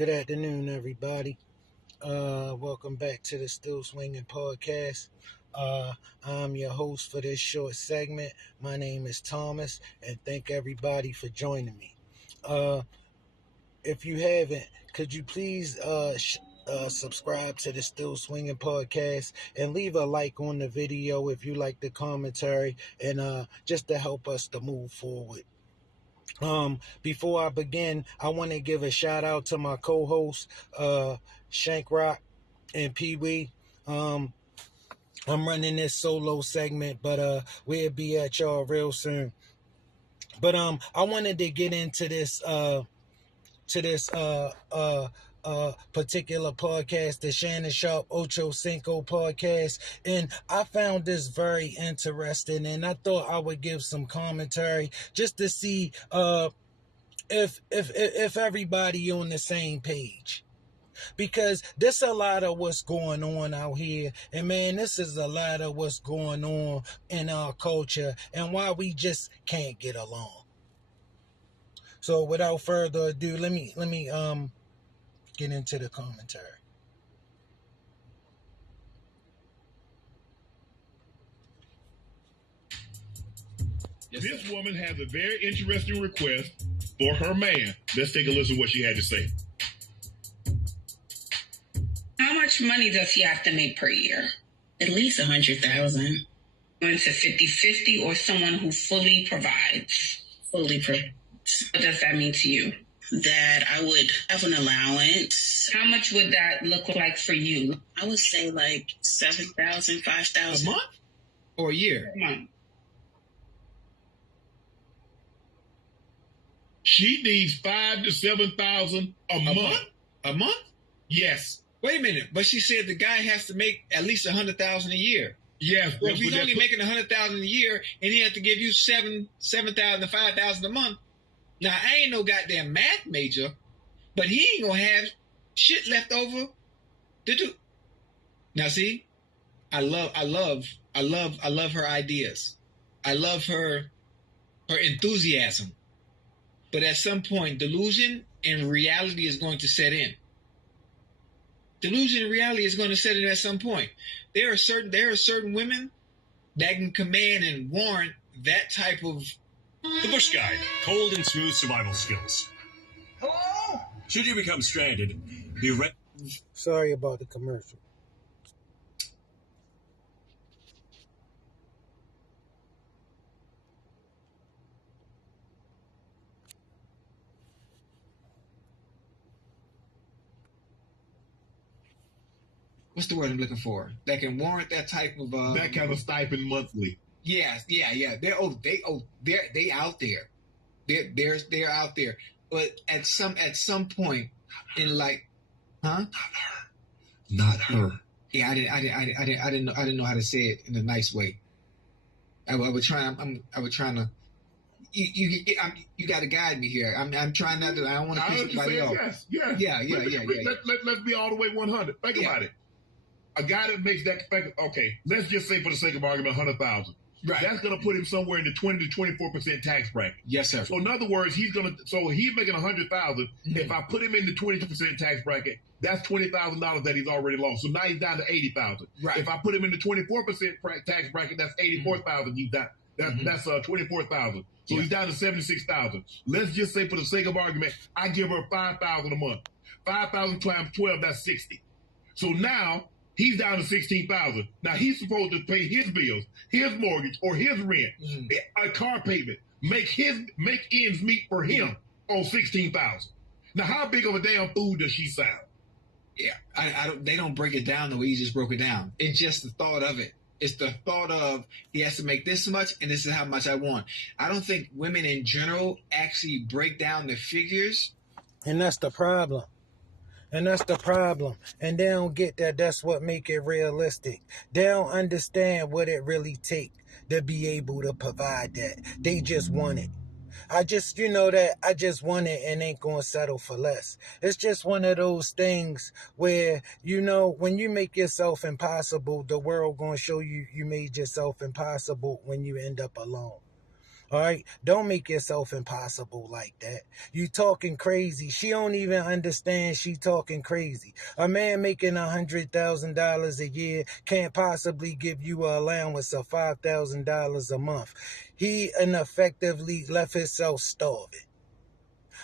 Good afternoon, everybody. Welcome back to the Still Swinging Podcast. I'm your host for this short segment. My name is Thomas, and thank everybody for joining me. Uh, if you haven't, could you please subscribe to the Still Swinging Podcast and leave a like on the video if you like the commentary, and just to help us to move forward. Before I begin, I want to give a shout out to my co-hosts, Shank Rock and Pee Wee. I'm running this solo segment, but we'll be at y'all real soon. But I wanted to get into this particular podcast, the Shannon Sharp Ocho Cinco podcast, and I found this very interesting, and I thought I would give some commentary just to see if everybody on the same page, because this a lot of what's going on out here, and man, this is a lot of what's going on in our culture and why we just can't get along. So without further ado, let me get into the commentary. This woman has a very interesting request for her man. Let's take a listen to what she had to say. How much money does he have to make per year? At least 100,000. Going to 50-50 or someone who fully provides? Fully provides. What does that mean to you? That I would have an allowance. How much would that look like for you? I would say like 7,000, 5,000. A month or a year? Per month. She needs 5,000 to 7,000 a month. A month? Yes. Wait a minute, but she said the guy has to make at least 100,000 a year. Yes. So if he's only making 100,000 a year, and he has to give you 7,000 to 5,000 a month. Now I ain't no goddamn math major, but he ain't gonna have shit left over to do. Now see, I love her ideas. I love her enthusiasm. But at some point, delusion and reality is going to set in. Delusion and reality is going to set in at some point. There are certain women that can command and warrant that type of. The Bush Guide, cold and smooth survival skills. Hello? Should you become stranded, be ready. Sorry about the commercial. What's the word I'm looking for? That can warrant that type of that kind of stipend monthly. Yeah. They're out there. They're out there. But at some point in like, huh? Not her. Yeah, I didn't know how to say it in a nice way. I was trying to. You got to guide me here. I'm trying not to. I don't want to piss anybody off. Yes. Yeah. Let's be all the way 100. Think about it. A guy that makes that, okay, let's just say for the sake of argument, 100,000. Right. That's going to put him somewhere in the 20 to 24% tax bracket. Yes, sir. So in other words, he's making 100,000. Mm-hmm. If I put him in the 22% tax bracket, that's $20,000 that he's already lost. So now he's down to 80,000. Right. If I put him in the 24% tax bracket, that's 84,000. He's down. That's 24,000. So he's down to 76,000. Let's just say for the sake of argument, I give her 5,000 a month. 5,000 times 12, that's 60. So now he's down to 16,000. Now he's supposed to pay his bills, his mortgage, or his rent, a car payment, make ends meet for him on 16,000. Now how big of a damn fool does she sound? Yeah, they don't break it down the way you just broke it down. It's just the thought of it. It's the thought of he has to make this much and this is how much I want. I don't think women in general actually break down the figures. And that's the problem. And they don't get that. That's what make it realistic. They don't understand what it really take to be able to provide that. They just want it. I just want it and ain't gonna settle for less. It's just one of those things where, when you make yourself impossible, the world gonna show you made yourself impossible when you end up alone. All right, don't make yourself impossible like that. You talking crazy. She don't even understand she talking crazy. A man making $100,000 a year can't possibly give you an allowance of $5,000 a month. He ineffectively left himself starving.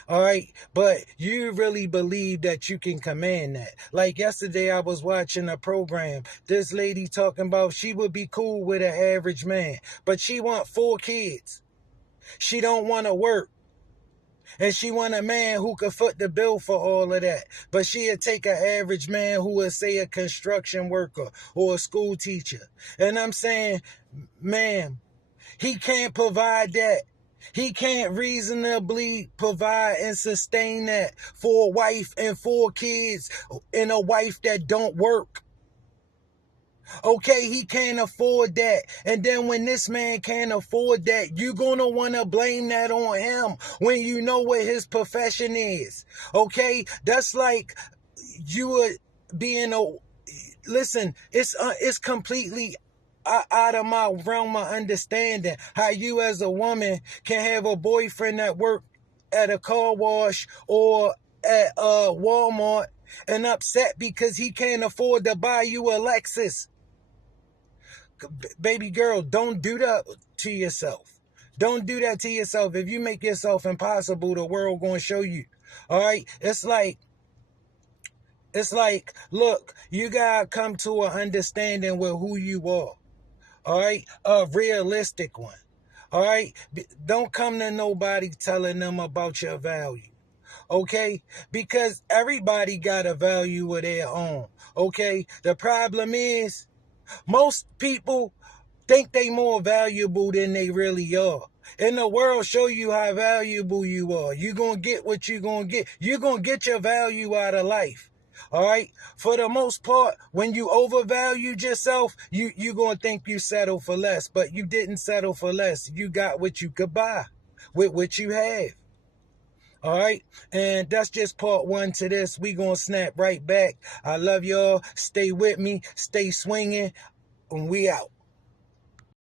All right, but you really believe that you can command that. Like yesterday, I was watching a program. This lady talking about she would be cool with an average man, but she want 4 kids. She don't want to work. And she want a man who could foot the bill for all of that. But she'd take an average man who would say a construction worker or a school teacher. And I'm saying, ma'am, he can't provide that. He can't reasonably provide and sustain that for a wife and 4 kids and a wife that don't work. Okay, he can't afford that. And then when this man can't afford that, you're going to want to blame that on him when you know what his profession is. Okay, that's like you would be in a... Listen, it's completely out of my realm of understanding how you as a woman can have a boyfriend that work at a car wash or at Walmart and upset because he can't afford to buy you a Lexus. Baby girl, don't do that to yourself. Don't do that to yourself. If you make yourself impossible, the world gonna show you. All right? It's like, look, you gotta come to an understanding with who you are. All right? A realistic one. All right? Don't come to nobody telling them about your value. Okay? Because everybody got a value of their own. Okay? The problem is, most people think they more valuable than they really are. And the world show you how valuable you are. You're going to get what you're going to get. You're going to get your value out of life. All right? For the most part, when you overvalued yourself, you're going to think you settled for less. But you didn't settle for less. You got what you could buy with what you have. All right? And that's just part 1 to this. We going to snap right back. I love y'all. Stay with me. Stay swinging. And we out.